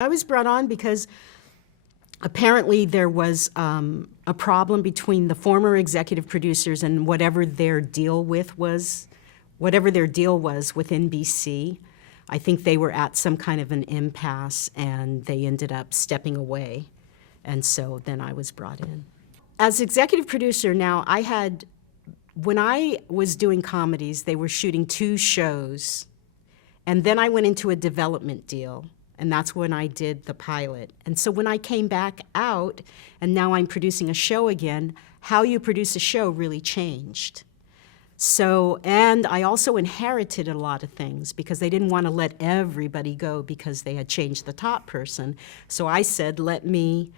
I was brought on because apparently there was a problem between the former executive producers and whatever their deal was with NBC. I think they were at some kind of an impasse and they ended up stepping away. And so then I was brought in. As executive producer now, when I was doing comedies, they were shooting 2 shows. And then I went into a development deal. And that's when I did the pilot. And so when I came back out, and now I'm producing a show again, how you produce a show really changed. So, and I also inherited a lot of things because they didn't want to let everybody go because they had changed the top person. So I said, let me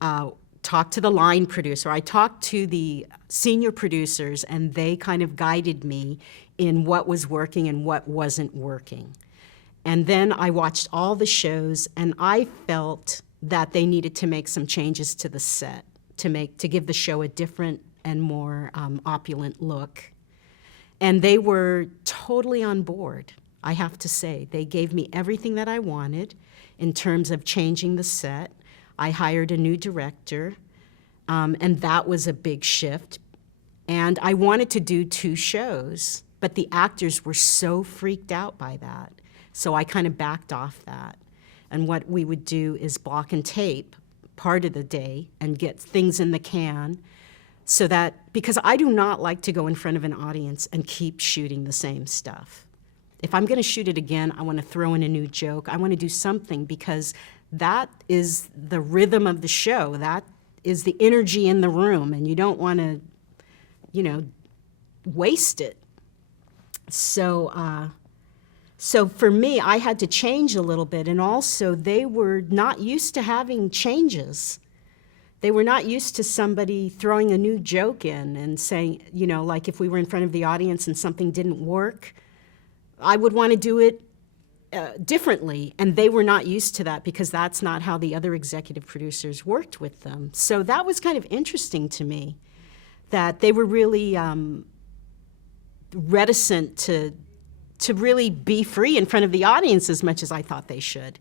talk to the line producer. I talked to the senior producers, and they kind of guided me in what was working and what wasn't working. And then I watched all the shows, and I felt that they needed to make some changes to the set to give the show a different and more opulent look. And they were totally on board, I have to say. They gave me everything that I wanted in terms of changing the set. I hired a new director, and that was a big shift. And I wanted to do 2 shows, but the actors were so freaked out by that. So I kind of backed off that. And what we would do is block and tape part of the day and get things in the can so that, because I do not like to go in front of an audience and keep shooting the same stuff. If I'm gonna shoot it again, I wanna throw in a new joke. I wanna do something because that is the rhythm of the show. That is the energy in the room, and you don't wanna, waste it. So for me, I had to change a little bit, and also they were not used to having changes. They were not used to somebody throwing a new joke in and saying, like if we were in front of the audience and something didn't work, I would want to do it differently, and they were not used to that because that's not how the other executive producers worked with them. So that was kind of interesting to me, that they were really reticent to really be free in front of the audience as much as I thought they should.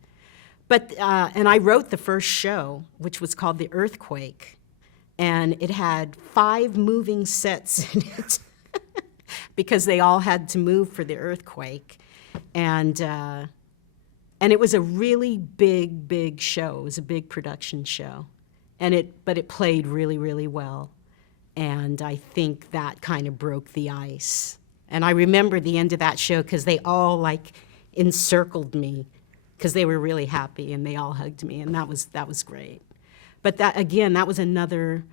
But, and I wrote the first show, which was called The Earthquake, and it had 5 moving sets in it because they all had to move for the earthquake. And it was a really big show. It was a big production show. But it played really, really well. And I think that kind of broke the ice. And I remember the end of that show because they all encircled me because they were really happy and they all hugged me, and that was great. But that was another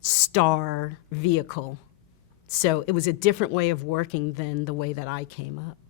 star vehicle. So it was a different way of working than the way that I came up.